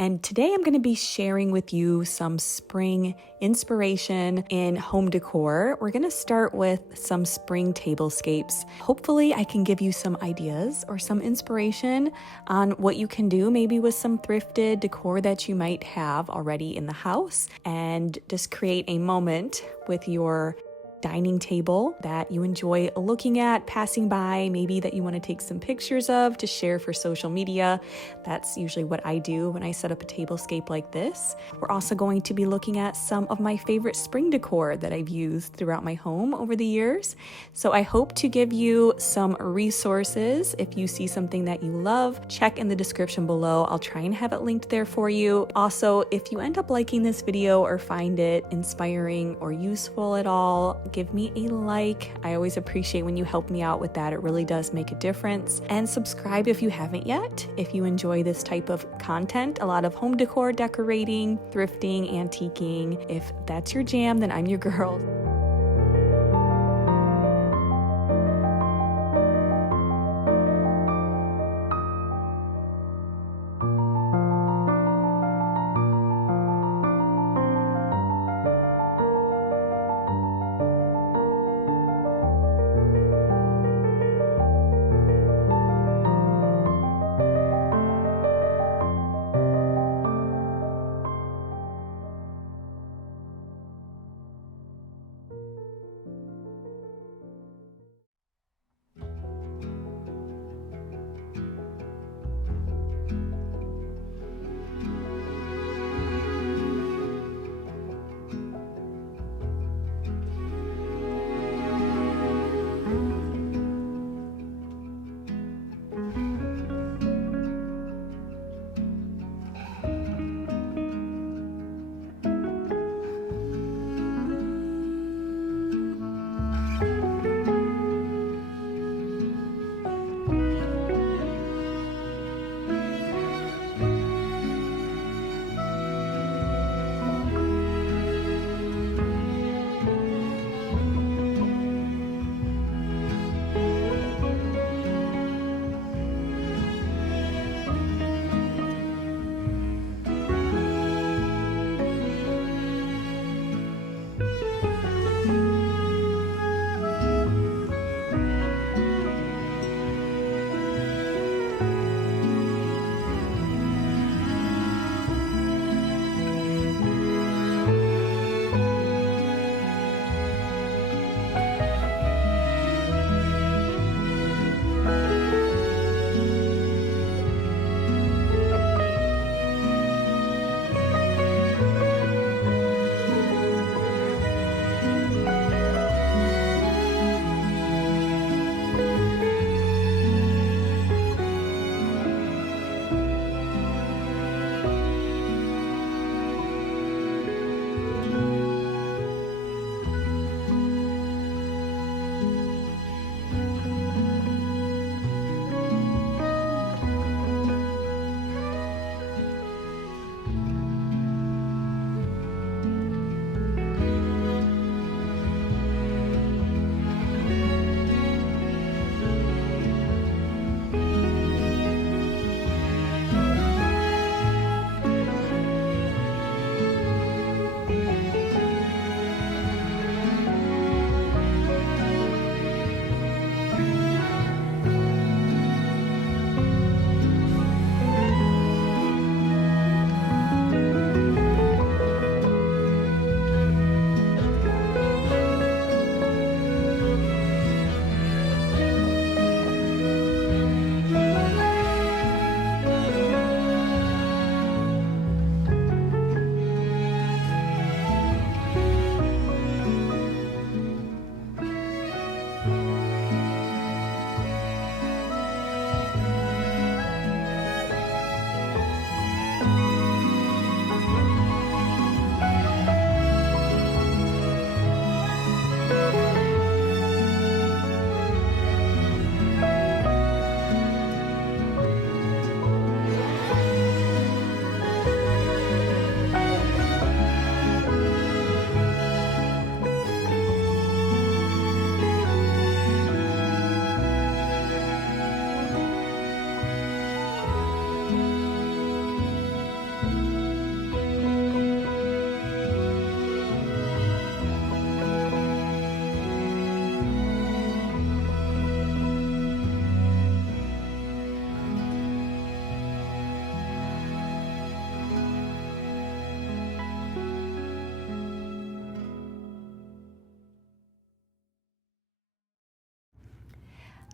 And today I'm going to be sharing with you some spring inspiration in home decor. We're going to start with some spring tablescapes. Hopefully I can give you some ideas or some inspiration on what you can do, maybe with some thrifted decor that you might have already in the house, and just create a moment with your dining table that you enjoy looking at, passing by, maybe that you want to take some pictures of to share for social media. That's usually what I do when I set up a tablescape like this. We're also going to be looking at some of my favorite spring decor that I've used throughout my home over the years. So I hope to give you some resources. If you see something that you love, check in the description below. I'll try and have it linked there for you. Also, if you end up liking this video or find it inspiring or useful at all, give me a like. I always appreciate when you help me out with that. It really does make a difference. And subscribe if you haven't yet. If you enjoy this type of content, a lot of home decor, decorating, thrifting, antiquing. If that's your jam, then I'm your girl.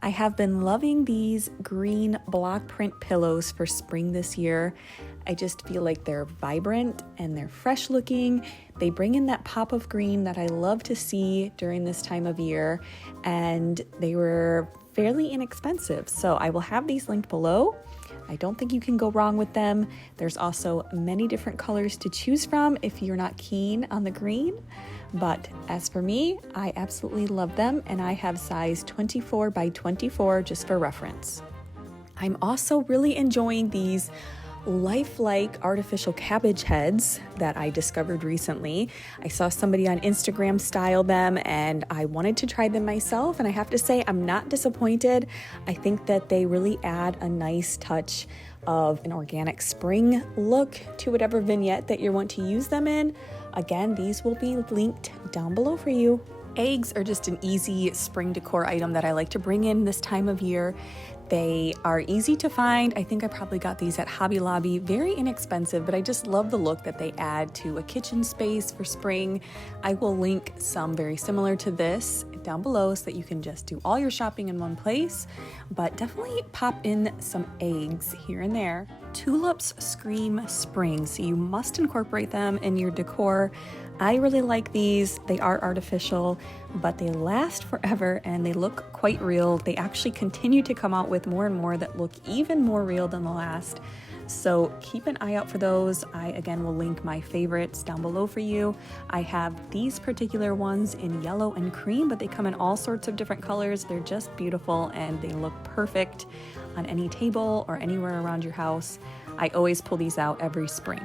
I have been loving these green block print pillows for spring this year. I just feel like they're vibrant and they're fresh looking. They bring in that pop of green that I love to see during this time of year, and they were fairly inexpensive. So I will have these linked below. I don't think you can go wrong with them. There's also many different colors to choose from if you're not keen on the green. But as for me, I absolutely love them, and I have size 24 by 24 just for reference. I'm also really enjoying these lifelike artificial cabbage heads that I discovered recently. I saw somebody on Instagram style them and I wanted to try them myself, and I have to say I'm not disappointed. I think that they really add a nice touch of an organic spring look to whatever vignette that you want to use them in. Again, these will be linked down below for you. Eggs are just an easy spring decor item that I like to bring in this time of year. They are easy to find. I think I probably got these at Hobby Lobby. Very inexpensive, but I just love the look that they add to a kitchen space for spring. I will link some very similar to this down below so that you can just do all your shopping in one place, but definitely pop in some eggs here and there. Tulips scream spring, so you must incorporate them in your decor. I really like these. They are artificial, but they last forever and they look quite real. They actually continue to come out with more and more that look even more real than the last. So keep an eye out for those. I again will link my favorites down below for you. I have these particular ones in yellow and cream, but they come in all sorts of different colors. They're just beautiful and they look perfect on any table or anywhere around your house. I always pull these out every spring.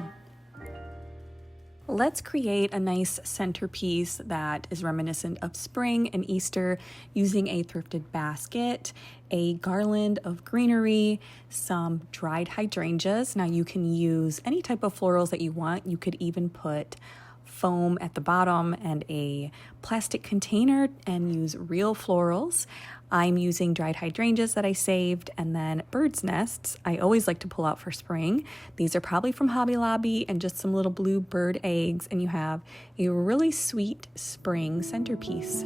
Let's create a nice centerpiece that is reminiscent of spring and Easter using a thrifted basket, a garland of greenery, some dried hydrangeas. Now you can use any type of florals that you want. You could even put foam at the bottom and a plastic container and use real florals. I'm using dried hydrangeas that I saved, and then bird's nests I always like to pull out for spring. These are probably from Hobby Lobby, and just some little blue bird eggs, and you have a really sweet spring centerpiece.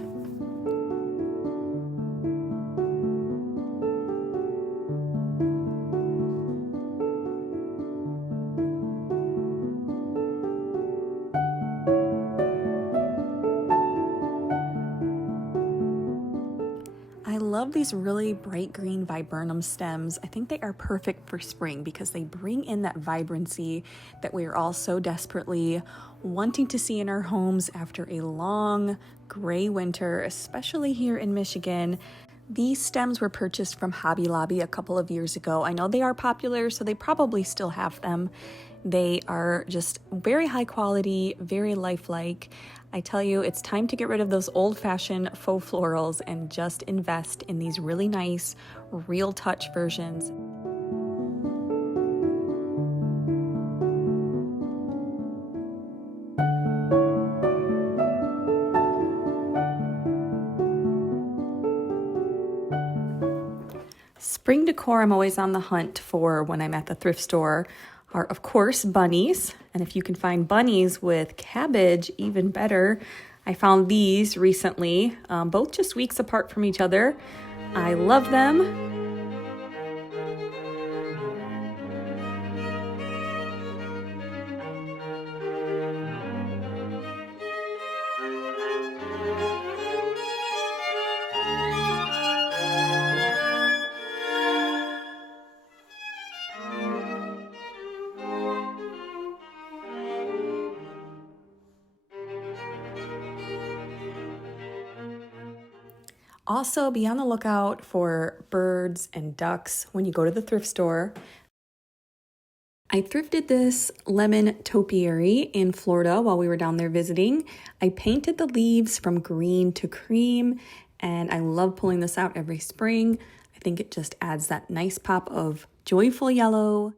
I love these really bright green viburnum stems. I think they are perfect for spring because they bring in that vibrancy that we are all so desperately wanting to see in our homes after a long gray winter, especially here in Michigan. These stems were purchased from Hobby Lobby a couple of years ago. I know they are popular, so they probably still have them. They are just very high quality, very lifelike. I tell you, it's time to get rid of those old-fashioned faux florals and just invest in these really nice, real touch versions. Spring decor I'm always on the hunt for when I'm at the thrift store are, of course, bunnies. And if you can find bunnies with cabbage, even better. I found these recently, both just weeks apart from each other. I love them. Also, be on the lookout for birds and ducks when you go to the thrift store. I thrifted this lemon topiary in Florida while we were down there visiting. I painted the leaves from green to cream, and I love pulling this out every spring. I think it just adds that nice pop of joyful yellow.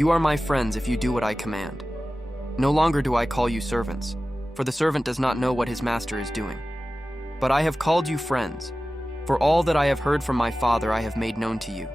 You are my friends if you do what I command. No longer do I call you servants, for the servant does not know what his master is doing. But I have called you friends, for all that I have heard from my Father I have made known to you.